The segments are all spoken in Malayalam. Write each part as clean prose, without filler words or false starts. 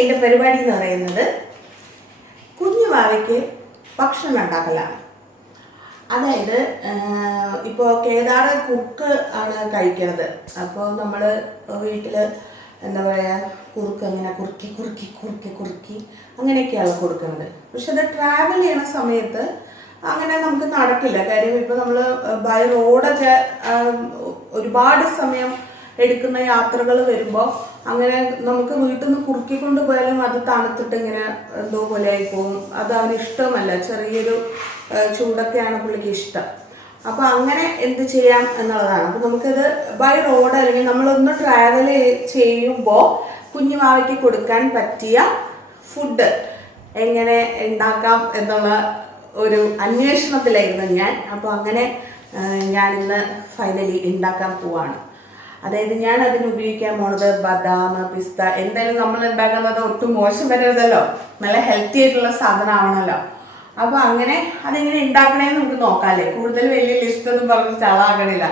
എൻ്റെ പരിപാടി എന്ന് പറയുന്നത് കുഞ്ഞു വാവയ്ക്ക് ഭക്ഷണം ഉണ്ടാക്കലാണ്. അതായത് ഇപ്പോൾ കേദാറ് കുറുക്ക് ആണ് കഴിക്കുന്നത്. അപ്പോൾ നമ്മൾ വീട്ടിൽ എന്താ പറയുക, കുറുക്ക് അങ്ങനെ കുറുക്കി കുറുക്കി കുറുക്കി കുറുക്കി അങ്ങനെയൊക്കെയാണ് കൊടുക്കുന്നത്. പക്ഷെ അത് ട്രാവൽ ചെയ്യണ സമയത്ത് അങ്ങനെ നമുക്ക് നടക്കില്ല. കാര്യം ഇപ്പോൾ നമ്മൾ ബൈ റോഡൊക്കെ ഒരുപാട് സമയം എടുക്കുന്ന യാത്രകൾ വരുമ്പോൾ അങ്ങനെ നമുക്ക് വീട്ടിൽ നിന്ന് കുറുക്കിക്കൊണ്ട് പോയാലും അത് തണുത്തിട്ട് ഇങ്ങനെ എന്തോ പോലെ ആയിപ്പോവും. അത് അവന് ഇഷ്ടമല്ല. ചെറിയൊരു ചൂടൊക്കെയാണ് പുള്ളിക്ക് ഇഷ്ടം. അപ്പോൾ അങ്ങനെ എന്ത് ചെയ്യാം എന്നുള്ളതാണ്. അപ്പോൾ നമുക്കത് ബൈ റോഡ് അല്ലെങ്കിൽ നമ്മളൊന്ന് ട്രാവൽ ചെയ്യുമ്പോൾ കുഞ്ഞു വാവയ്ക്ക് കൊടുക്കാൻ പറ്റിയ ഫുഡ് എങ്ങനെ ഉണ്ടാക്കാം എന്നുള്ള ഒരു അന്വേഷണത്തിലായിരുന്നു ഞാൻ. അപ്പോൾ അങ്ങനെ ഞാനിന്ന് ഫൈനലി ഉണ്ടാക്കാൻ പോവാണ്. അതായത് ഞാൻ അതിന് ഉപയോഗിക്കാൻ പോണത് ബദാം, പിസ്ത. എന്തായാലും നമ്മൾ ഉണ്ടാക്കുന്നത് ഒട്ടും മോശം വരരുതല്ലോ, നല്ല ഹെൽത്തി ആയിട്ടുള്ള സാധനമാണല്ലോ. അപ്പോൾ അങ്ങനെ അതെങ്ങനെ ഉണ്ടാക്കണേന്ന് നമുക്ക് നോക്കാമല്ലേ. കൂടുതൽ വലിയ ലിസ്റ്റ് ഒന്നും പറഞ്ഞ് ചളാകണില്ല.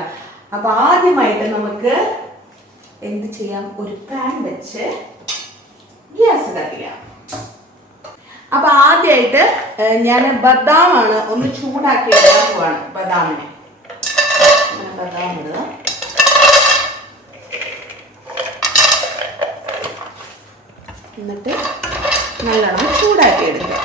അപ്പോൾ ആദ്യമായിട്ട് നമുക്ക് എന്ത് ചെയ്യാം, ഒരു പാൻ വെച്ച് ഗ്യാസ് കത്തിക്കാം. അപ്പോൾ ആദ്യമായിട്ട് ഞാൻ ബദാമാണ് ഒന്ന് ചൂടാക്കി എടുക്കാൻ പോവാണ്. ബദാമിനെ ബദാം ഇടുക. എന്നിട്ട് നല്ലോണം ചൂടാക്കി എടുക്കുക.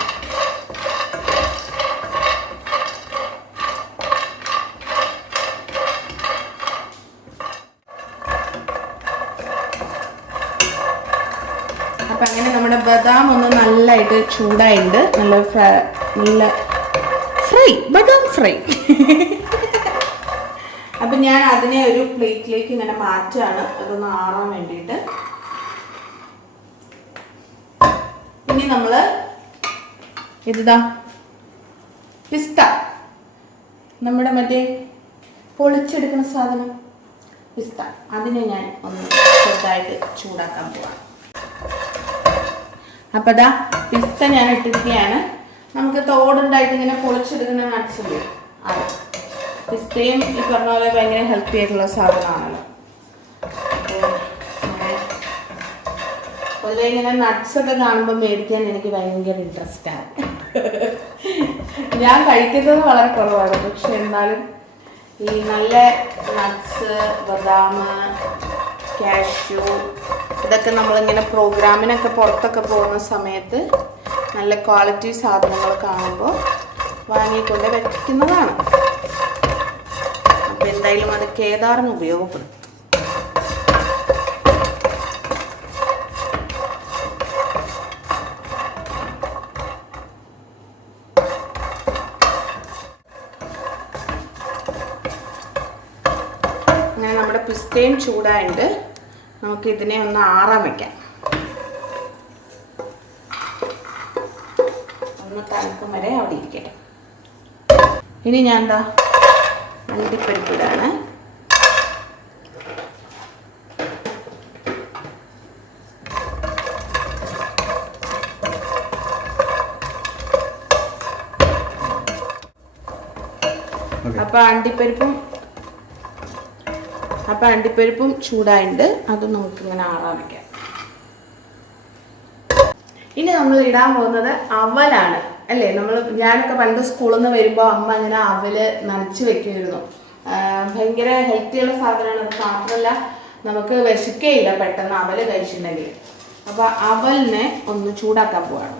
അപ്പം അങ്ങനെ നമ്മുടെ ബദാം ഒന്ന് നല്ലതായിട്ട് ചൂടായിട്ടുണ്ട്. നല്ല ഫ്രൈ, ബദാം ഫ്രൈ. അപ്പം ഞാൻ അതിനെ ഒരു പ്ലേറ്റിലേക്ക് ഇങ്ങനെ മാറ്റുകയാണ്, അതൊന്ന് ആറാൻ വേണ്ടിയിട്ട്. ഇനി നമ്മൾ ഇതാ പിസ്ത, നമ്മുടെ മറ്റേ പൊളിച്ചെടുക്കുന്ന സാധനം പിസ്ത, അതിനെ ഞാൻ ഒന്ന് ചെറുതായിട്ട് ചൂടാക്കാൻ പോവാം. അപ്പം അതാ പിസ്ത ഞാൻ ഇട്ടിരിക്കുകയാണ്. നമുക്ക് തോടുണ്ടായിട്ട് ഇങ്ങനെ പൊളിച്ചെടുക്കുന്ന നട്ട്സ് ഉണ്ട്. അത് പിസ്തയും ഈ പറഞ്ഞ പോലെ ഭയങ്കര ഹെൽത്തി ആയിട്ടുള്ള സാധനമാണല്ലോ. പൊതുവെ ഇങ്ങനെ നട്ട്സ് ഒക്കെ കാണുമ്പോൾ മേടിക്കാൻ എനിക്ക് ഭയങ്കര ഇൻട്രസ്റ്റാണ്. ഞാൻ കഴിക്കുന്നത് വളരെ കുറവാണ്. പക്ഷെ എന്നാലും ഈ നല്ല നട്ട്സ്, ബദാം, കാഷ്യൂ, ഇതൊക്കെ നമ്മളിങ്ങനെ പ്രോഗ്രാമിനൊക്കെ പുറത്തൊക്കെ പോകുന്ന സമയത്ത് നല്ല ക്വാളിറ്റി സാധനങ്ങൾ കാണുമ്പോൾ വാങ്ങിക്കൊണ്ട് വയ്ക്കുന്നതാണ്. അപ്പോൾ എന്തായാലും അത് കേദാറിന് ഉപയോഗപ്പെടും. അങ്ങനെ നമ്മുടെ പിസ്തയും ചൂടായിട്ട് നമുക്ക് ഇതിനെ ഒന്ന് ആറാൻ വയ്ക്കാം. ഒന്ന് തണുക്കും വരെ അവിടെ ഇരിക്കട്ടെ. ഇനി ഞാൻ എന്താ അണ്ടിപ്പരിപ്പിടാണ്. അപ്പം അണ്ടിപ്പരിപ്പും ചൂടായിട്ട് അത് നമുക്കിങ്ങനെ ആറാൻ വയ്ക്കാം. ഇനി നമ്മൾ ഇടാൻ പോകുന്നത് അവലാണ് അല്ലേ. ഞാനൊക്കെ പണ്ട് സ്കൂളിൽ നിന്ന് വരുമ്പോൾ അമ്മ ഇങ്ങനെ അവല് നനച്ച് വെക്കുമായിരുന്നു. ഭയങ്കര ഹെൽത്തിയുള്ള സാധനമാണ്. അത് മാത്രമല്ല നമുക്ക് വിശക്കുകയില്ല പെട്ടെന്ന് അവല് കഴിച്ചിട്ടുണ്ടെങ്കിൽ. അപ്പോൾ അവലിനെ ഒന്ന് ചൂടാക്കാൻ പോവാണ്.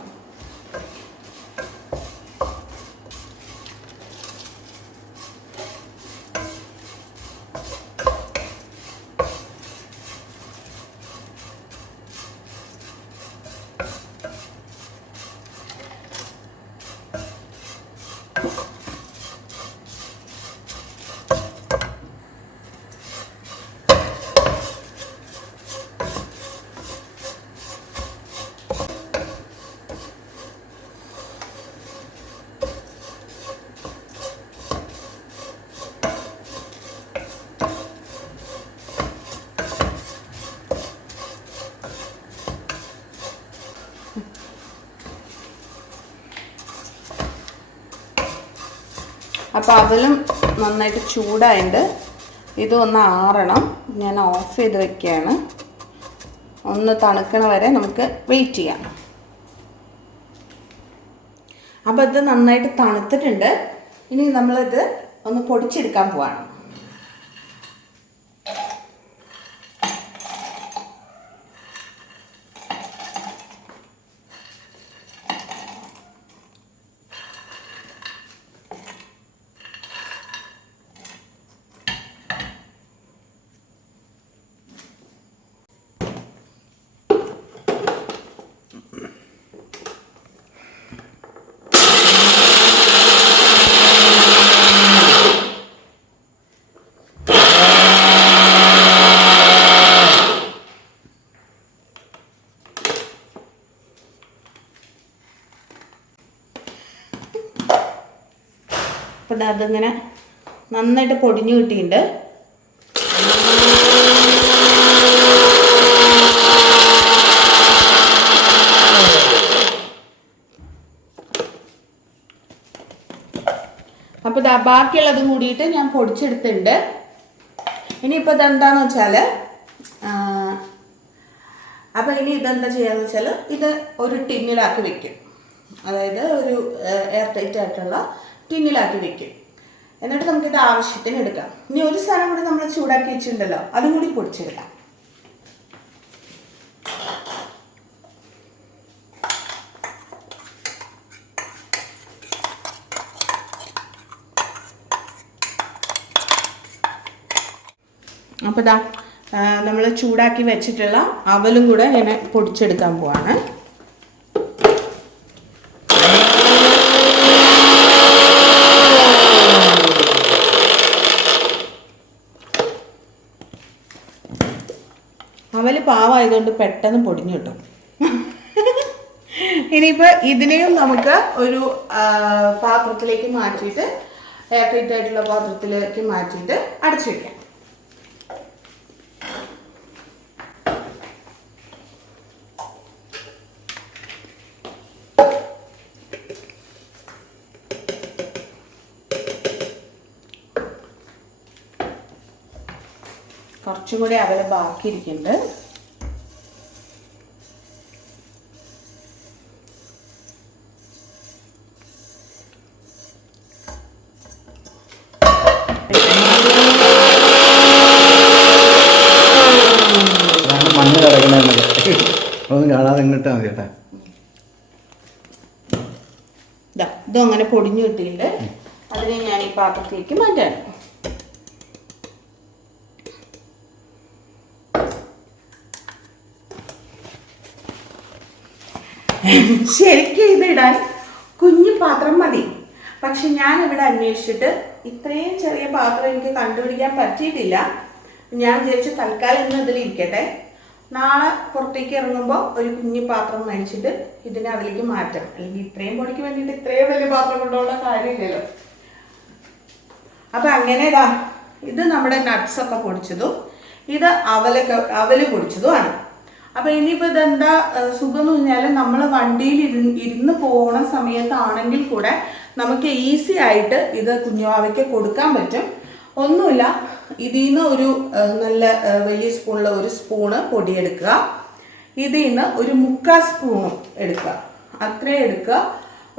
അപ്പോൾ അതിലും നന്നായിട്ട് ചൂടായിട്ട് ഇതൊന്ന് ആറണം. ഞാൻ ഓഫ് ചെയ്ത് വെക്കുകയാണ്. ഒന്ന് തണുക്കണ വരെ നമുക്ക് വെയിറ്റ് ചെയ്യാം. അപ്പോൾ ഇത് നന്നായിട്ട് തണുത്തിട്ടുണ്ട്. ഇനി നമ്മളിത് ഒന്ന് പൊടിച്ചെടുക്കാൻ പോവാണ്. അപ്പം അതിങ്ങനെ നന്നായിട്ട് പൊടിഞ്ഞു കിട്ടിയിട്ടുണ്ട്. അപ്പോൾ ബാക്കിയുള്ളതും കൂടിയിട്ട് ഞാൻ പൊടിച്ചെടുത്തിട്ടുണ്ട്. ഇനിയിപ്പോൾ ഇതെന്താണെന്ന് വെച്ചാൽ അപ്പോൾ ഇനി ഇതെന്താ ചെയ്യാന്ന് വെച്ചാൽ ഇത് ഒരു ടിന്നിലാക്കി വെക്കും. അതായത് ഒരു എയർ ടൈറ്റ് ആയിട്ടുള്ള ടിന്നിലാക്കി വെക്കും. എന്നിട്ട് നമുക്കിത് ആവശ്യത്തിന് എടുക്കാം. ഇനി ഒരു സാധനം കൂടി നമ്മൾ ചൂടാക്കി വെച്ചിട്ടുണ്ടല്ലോ, അതും കൂടി പൊടിച്ചെടുക്കാം. അപ്പോൾ ഇതാ നമ്മൾ ചൂടാക്കി വെച്ചിട്ടുള്ള അവലും കൂടെ ഞാൻ പൊടിച്ചെടുക്കാൻ പോവാണ്. അവല് പാവായതുകൊണ്ട് പെട്ടെന്ന് പൊടിഞ്ഞു കിട്ടും. ഇനിയിപ്പോൾ ഇതിനെയും നമുക്ക് ഒരു പാത്രത്തിലേക്ക് മാറ്റിയിട്ട് എയർ ടൈറ്റ് ആയിട്ടുള്ള പാത്രത്തിലേക്ക് മാറ്റിയിട്ട് അടച്ചു വയ്ക്കാം. കുറച്ചും കൂടി അവരെ ബാക്കിയിരിക്കുന്നുണ്ട്. മണ്ണ് കിടക്കണമെന്നൊക്കെ ഒന്നും കാണാതെ ഇങ്ങോട്ടാ മതി കേട്ടാ. ഇതും അങ്ങനെ പൊടിഞ്ഞു കിട്ടിയിട്ടുണ്ട്. അതിനെ ഞാൻ ഈ പാത്രത്തിലേക്ക് മാറ്റാണ്. ശരിക്കും ഇതിടാൻ കുഞ്ഞു പാത്രം മതി. പക്ഷെ ഞാനിവിടെ അന്വേഷിച്ചിട്ട് ഇത്രയും ചെറിയ പാത്രം എനിക്ക് കണ്ടുപിടിക്കാൻ പറ്റിയിട്ടില്ല. ഞാൻ വിചാരിച്ചു തൽക്കാലം ഇന്ന് ഇതിലിരിക്കട്ടെ, നാളെ പുറത്തേക്ക് ഇറങ്ങുമ്പോൾ ഒരു കുഞ്ഞു പാത്രം മേടിച്ചിട്ട് ഇതിനെ അതിലേക്ക് മാറ്റാം. അല്ലെങ്കിൽ ഇത്രയും പൊടിക്ക് വേണ്ടിയിട്ട് ഇത്രയും വലിയ പാത്രം കൊണ്ടുള്ള കാര്യമില്ലല്ലോ. അപ്പം അങ്ങനെ ഇത് നമ്മുടെ നട്ട്സൊക്കെ പൊടിച്ചതും ഇത് അവല് പൊടിച്ചതുമാണ്. അപ്പം ഇനിയിപ്പോൾ ഇതെന്താ സുഖം എന്ന് പറഞ്ഞാൽ നമ്മൾ വണ്ടിയിൽ ഇരുന്ന് പോകണ സമയത്താണെങ്കിൽ കൂടെ നമുക്ക് ഈസി ആയിട്ട് ഇത് കുഞ്ഞുവാവയ്ക്ക് കൊടുക്കാൻ പറ്റും. ഒന്നുമില്ല, ഇതിൽ നിന്ന് ഒരു നല്ല വലിയ സ്പൂണിൽ ഒരു സ്പൂണ് പൊടിയെടുക്കുക. ഇതിൽ നിന്ന് ഒരു 3/4 സ്പൂണും എടുക്കുക. അത്രയും എടുക്കുക.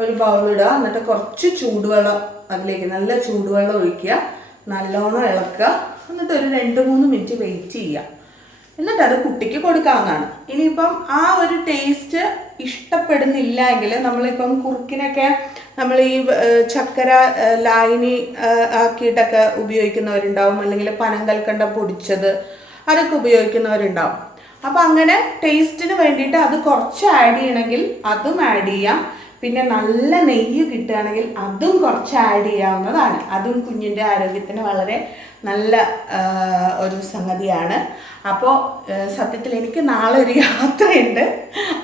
ഒരു ബൗളിടുക. എന്നിട്ട് കുറച്ച് ചൂടുവെള്ളം അതിലേക്ക് നല്ല ചൂടുവെള്ളം ഒഴിക്കുക. നല്ലോണം ഇളക്കുക. എന്നിട്ട് ഒരു 2-3 മിനിറ്റ് വെയിറ്റ് ചെയ്യുക. എന്നിട്ട് അത് കുട്ടിക്ക് കൊടുക്കാവുന്നതാണ്. ഇനിയിപ്പം ആ ഒരു ടേസ്റ്റ് ഇഷ്ടപ്പെടുന്നില്ല എങ്കിൽ നമ്മളിപ്പം കുറുക്കിനൊക്കെ നമ്മൾ ഈ ചക്കര ലായനി ആക്കിയിട്ടൊക്കെ ഉപയോഗിക്കുന്നവരുണ്ടാവും. അല്ലെങ്കിൽ പനങ്കൽക്കണ്ടം പൊടിച്ചത് അതൊക്കെ ഉപയോഗിക്കുന്നവരുണ്ടാവും. അപ്പം അങ്ങനെ ടേസ്റ്റിന് വേണ്ടിയിട്ട് അത് കുറച്ച് ആഡ് ചെയ്യണമെങ്കിൽ അതും ആഡ് ചെയ്യാം. പിന്നെ നല്ല നെയ്യ് കിട്ടുകയാണെങ്കിൽ അതും കുറച്ച് ആഡ് ചെയ്യാവുന്നതാണ്. അതും കുഞ്ഞിൻ്റെ ആരോഗ്യത്തിന് വളരെ നല്ല ഒരു സംഗതിയാണ്. അപ്പോൾ സത്യത്തിൽ എനിക്ക് നാളെ ഒരു യാത്രയുണ്ട്.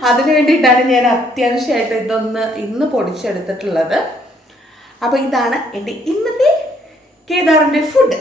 അതിന് വേണ്ടിയിട്ടാണ് ഞാൻ അത്യാവശ്യമായിട്ട് ഇന്ന് പൊടിച്ചെടുത്തിട്ടുള്ളത്. അപ്പോൾ ഇതാണ് എൻ്റെ ഇന്നത്തെ കേദാറിൻ്റെ ഫുഡ്.